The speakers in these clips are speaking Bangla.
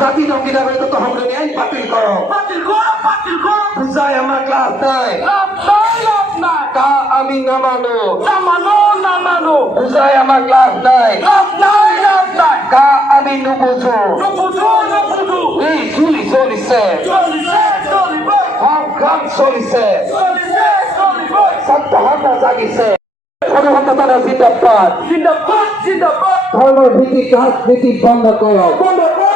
জাতি রঙিন নাগরিকত্ব সংশোধনী আইন বাতিল করো, বাতিল করো, বাতিল করো। বুঝাই আমার লাভ নাই, লাভ নাই, লাভ নাই। কা আমি না মানো, না মানো, না মানো। বুঝাই আমার লাভ নাই, লাভ নাই, লাভ নাই। কা আমি নুবুঝো, নুবুঝো, নুবুঝো। এই গুলি চলিছে, চলিছে, চলিবে। সংগ্রাম চলিছে, চলিছে, চলিবে। ছাত্র হত্যা জাগিছে, গণহত্যা জিন্দাবাদ, জিন্দাবাদ, জিন্দাবাদ। ধর্মের ভিত্তিক রাজনীতি বন্ধ করো, বন্ধ করো।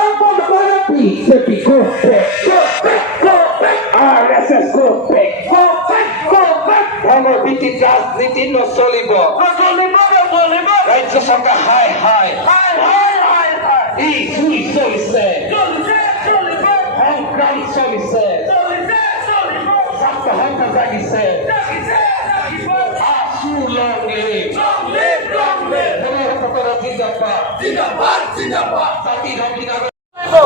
BJP go back, go back, go back. RSS go back, go back, go back. ধর্মের ভিত্তিক রাজনীতি নচলিব, নচলিব, নচলিব। রাজ্য সরকার হাই হাই, হাই হাই, হাই হাই। এই গুলি চলিছে, চলিছে, চলিবে। সংগ্রাম চলিছে, চলিছে, চলিব। ছাত্র হত্যা জাগিছে, জাগিছে, জাগিব। আসু long live, long live, long live. গণহত্যা জিন্দাবাদ, জিন্দাবাদ, জিন্দাবাদ। জাতি রঙিন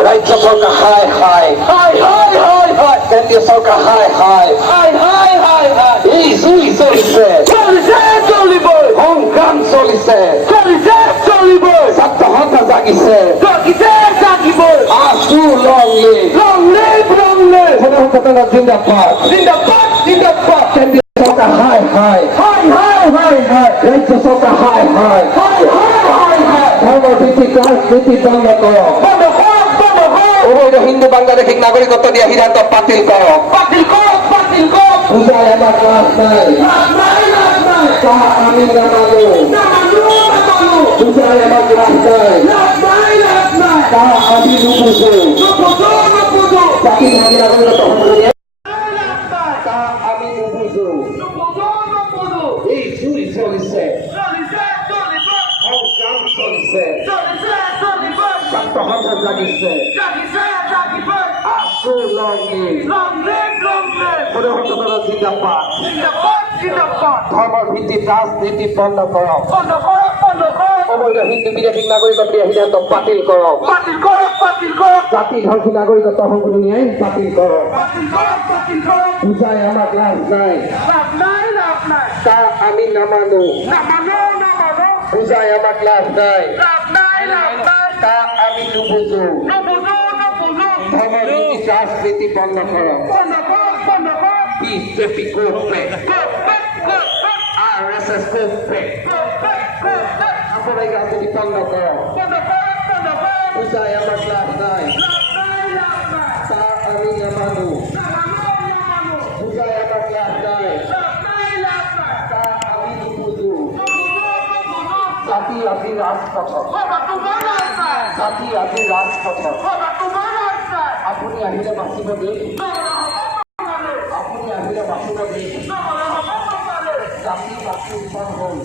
রাজ্য সরকার হাই হাই, হাই হাই, হাই হাই। কেন্দ্রীয় সরকার হাই হাই, হাই হাই, হাই হাই। এই গুলি চলিছে, চলিছে, চলিব। সংগ্রাম চলিছে, চলিছে, চলিব। ছাত্র হত্যা জাগিছে, জাগিছে, জাগিব। আসু long live, long live, long live. গণহত্যা জিন্দাবাদ, জিন্দাবাদ, জিন্দাবাদ। কেন্দ্রীয় সরকার হাই হাই, হাই হাই, হাই হাই। রাজ্য সরকার হাই হাই, হাই হাই, হাই হাই। ধর্মের ভিত্তিক রাজনীতি বন্ধ করো, বন্ধ করো। অবৈধ হিন্দু বাংলাদেশিক নাগরিকত্ব দিয়া সিদ্ধান্ত বাতিল করো, বাতিল করো, বাতিল করো। বুঝাই আমার লাভ নাই, লাভ নাই, লাভ নাই। তা আমি না মানো, না মানো, না মানো। বুঝাই আমার লাভ নাই, লাভ নাই, লাভ নাই। তা আমি নুবুঝো, নুবুঝো, নুবুঝো। জাতি ধর্মের নাগরিকত্ব সংশোধনী তা আমি নুবুঝো, নুবুঝো, নুবুঝো। এই চুরি চলিছে, চলিছে, চলিবে। সংগ্রাম চলিছে, চলিছে, চলিবে। ছাত্র হত্যা জাগিছে, জাগিছে, জাগিবে। আসু long live, long live, long live. গণহত্যা জিন্দাবাদ, জিন্দাবাদ, জিন্দাবাদ। ধর্মের ভিত্তিক রাজনীতি বন্ধ করো, বন্ধ করো, বন্ধ করো। অবৈধ হিন্দু বিদেশি নাগরিকত্ব সিদ্ধান্ত বাতিল করো, বাতিল করো, বাতিল করো। জাতি ধর্মী নাগরিকত্ব সংশোধনী আইন বাতিল করো, বাতিল করো, বাতিল করো। বুঝাই আমার লাভ নাই, লাভ নাই, লাভ নাই। তা আমি না মানো, না মানো, না মানো। বুঝাই আমার লাভ নাই, লাভ নাই, লাভ নাই। তা আমি নুবুঝো, নুবুঝো, নুবুঝো। ধর্মের ভিত্তিক রাজনীতি বন্ধ করো, বন্ধ করো, বন্ধ করো। BJP go back, go back, go back. RSS go back, go back, go back. আপনারা এই রাজনীতি বন্ধ করো, বন্ধ করো, বন্ধ করো। বুঝাই আমার লাভ নাই, লাভ নাই, লাভ নাই। তা আমি না মানো, না মানো, না মানো। বুঝাই আমার লাভ নাই, লাভ নাই, লাভ নাই। তা আমি নুবুঝো, নুবুঝো, নুবুঝো। জাতি আজি রাজপথ, জাতি আজি রাজপথ। আপুনি আহিলে বাচিব দেই, আপুনি আহিলে বাচিব দেই। জাতি বাচি উৎপন্ন হ'ল।